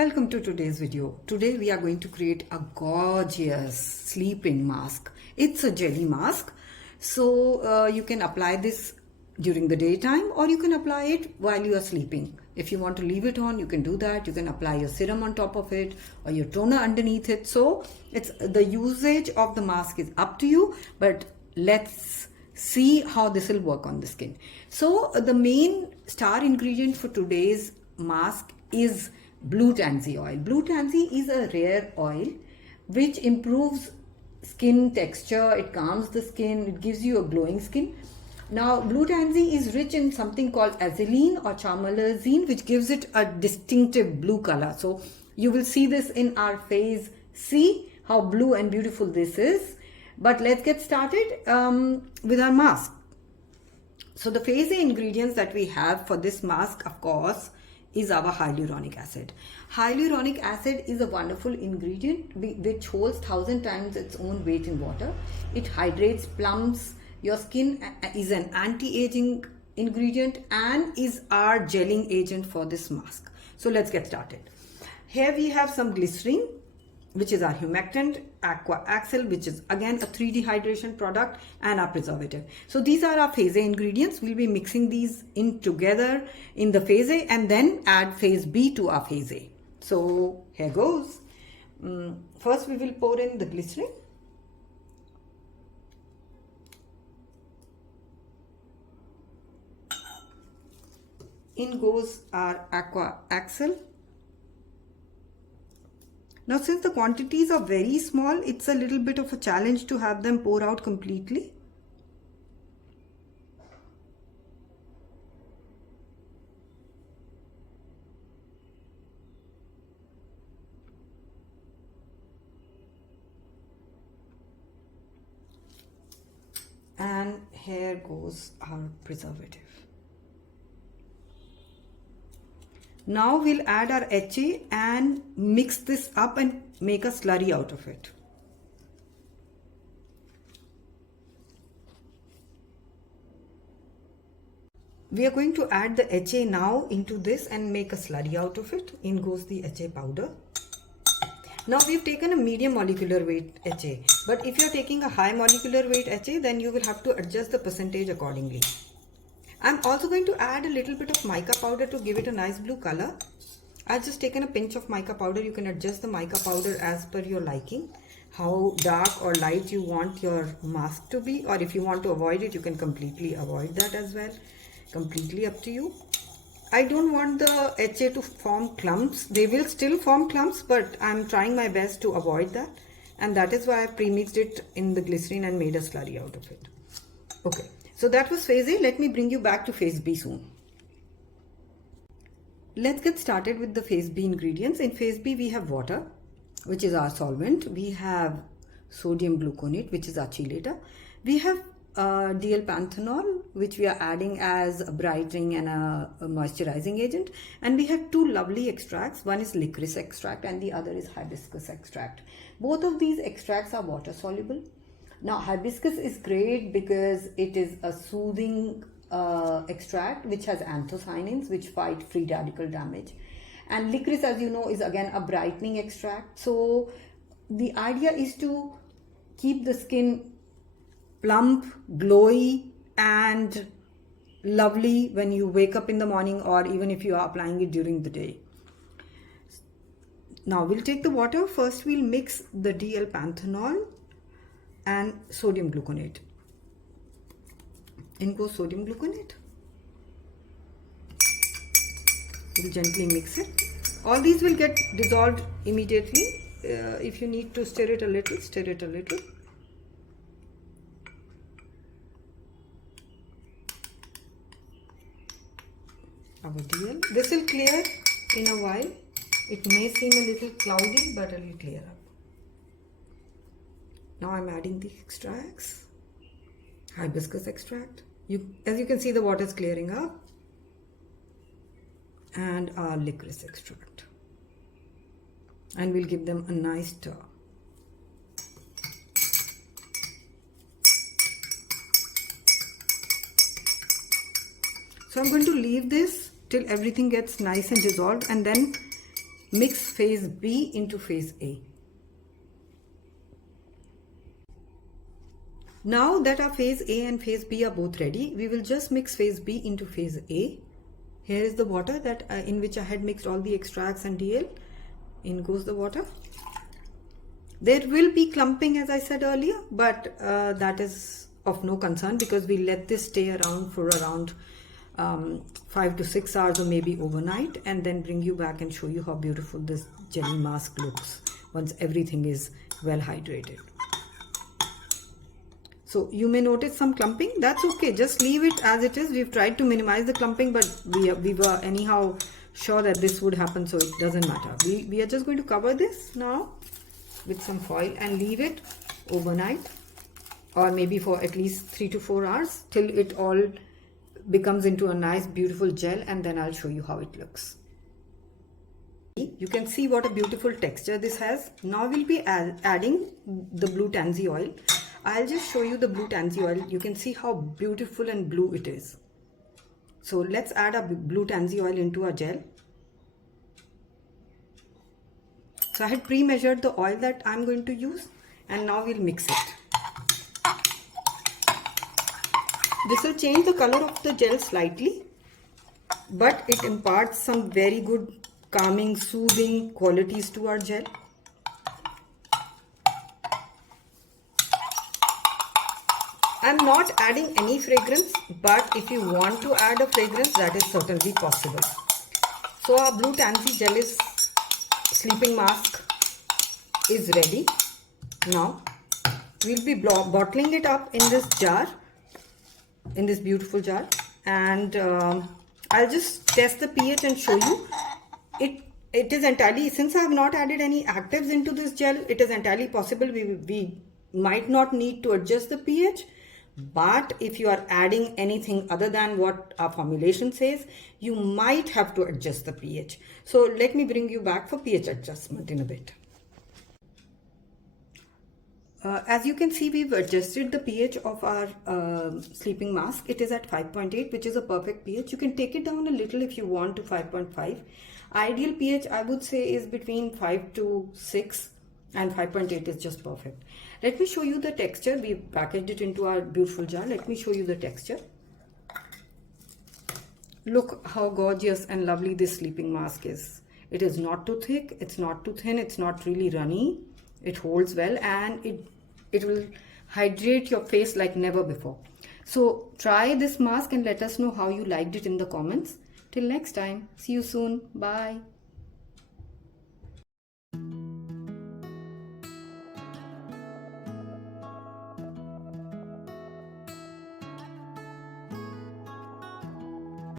Welcome to today's video. Today we are going to create a gorgeous sleeping mask. It's a jelly mask. So you can apply this during the daytime or you can apply it while you are sleeping. If you want to leave it on, you can do that. You can apply your serum on top of it or your toner underneath it. So it's the usage of the mask is up to you, but let's see how this will work on the skin. So the main star ingredient for today's mask is blue tansy oil. Blue tansy is a rare oil which improves skin texture, it calms the skin, it gives you a glowing skin. Now blue tansy is rich in something called azulene or charmoilazine, which gives it a distinctive blue color. So you will see this in our phase C, how blue and beautiful this is. But let's get started with our mask. So the phase A ingredients that we have for this mask, of course, is our hyaluronic acid. Hyaluronic acid is a wonderful ingredient which holds 1,000 times its own weight in water. It hydrates, plumps your skin, is an anti-aging ingredient and is our gelling agent for this mask. So let's get started. Here we have some glycerin, which is our humectant, aqua axel, which is again a 3D hydration product, and our preservative. So these are our phase A ingredients. We'll be mixing these in together in the phase A and then add phase B to our phase A. So here goes. First we will pour in the glycerin. In goes our aqua axel. Now since the quantities are very small, it's a little bit of a challenge to have them pour out completely. And here goes our preservative. Now we'll add our HA and mix this up and make a slurry out of it. We are going to add the HA now into this and make a slurry out of it. In goes the HA powder. Now we've taken a medium molecular weight HA, but if you're taking a high molecular weight HA, then you will have to adjust the percentage accordingly. I'm also going to add a little bit of mica powder to give it a nice blue color. I've just taken a pinch of mica powder. You can adjust the mica powder as per your liking, how dark or light you want your mask to be, or if you want to avoid it, you can completely avoid that as well. Completely up to you. I don't want the HA to form clumps. They will still form clumps, but I'm trying my best to avoid that. And that is why I pre-mixed it in the glycerin and made a slurry out of it. Okay. So that was phase A. Let me bring you back to phase B soon. Let's get started with the phase B ingredients. In phase B, we have water, which is our solvent. We have sodium gluconate, which is our chelator. We have D-L-panthenol, which we are adding as a brightening and a moisturizing agent. And we have two lovely extracts. One is licorice extract and the other is hibiscus extract. Both of these extracts are water soluble. Now hibiscus is great because it is a soothing extract which has anthocyanins which fight free radical damage, and licorice, as you know, is again a brightening extract. So the idea is to keep the skin plump, glowy and lovely when you wake up in the morning, or even if you are applying it during the day. Now we'll take the water. First we'll mix the D-L-panthenol and sodium gluconate. In goes sodium gluconate. We'll gently mix it. All these will get dissolved immediately. If you need to stir it a little, stir it a little. Our DL. This will clear in a while. It may seem a little cloudy, but it will clear up. Now I'm adding the extracts. Hibiscus extract. As you can see, the water is clearing up. And our licorice extract. And we'll give them a nice stir. So I'm going to leave this till everything gets nice and dissolved, and then mix phase B into phase A. Now that our phase A and phase B are both ready, we will just mix phase B into phase A. Here is the water that in which I had mixed all the extracts and DL. In goes the water. There will be clumping, as I said earlier, but that is of no concern because we let this stay around for around 5 to 6 hours or maybe overnight, and then bring you back and show you how beautiful this jelly mask looks once everything is well hydrated. So you may notice some clumping. That's okay. Just leave it as it is. We've tried to minimize the clumping, but we were anyhow sure that this would happen, so it doesn't matter. We are just going to cover this now with some foil and leave it overnight, or maybe for at least 3 to 4 hours till it all becomes into a nice beautiful gel, and then I'll show you how it looks. You can see what a beautiful texture this has. Now we'll be adding the blue tansy oil. I'll just show you the blue tansy oil. You can see how beautiful and blue it is. So let's add a blue tansy oil into our gel. So I had pre-measured the oil that I'm going to use, and now we'll mix it. This will change the color of the gel slightly, but it imparts some very good calming, soothing qualities to our gel. I'm not adding any fragrance, but if you want to add a fragrance, that is certainly possible. So our blue tansy gel is sleeping mask is ready. Now we'll be bottling it up in this jar, in this beautiful jar, and I'll just test the pH and show you. It is entirely, since I have not added any actives into this gel, it is entirely possible we might not need to adjust the pH. But if you are adding anything other than what our formulation says, you might have to adjust the pH. So let me bring you back for pH adjustment in a bit. As you can see, we've adjusted the pH of our sleeping mask. It is at 5.8, which is a perfect pH. You can take it down a little if you want to 5.5. Ideal pH, I would say, is between 5 to 6, and 5.8 is just perfect. Let me show you the texture. We've packaged it into our beautiful jar. Let me show you the texture. Look how gorgeous and lovely this sleeping mask is. It is not too thick, it's not too thin, it's not really runny. It holds well, and it will hydrate your face like never before. So try this mask and let us know how you liked it in the comments. Till next time, see you soon. Bye.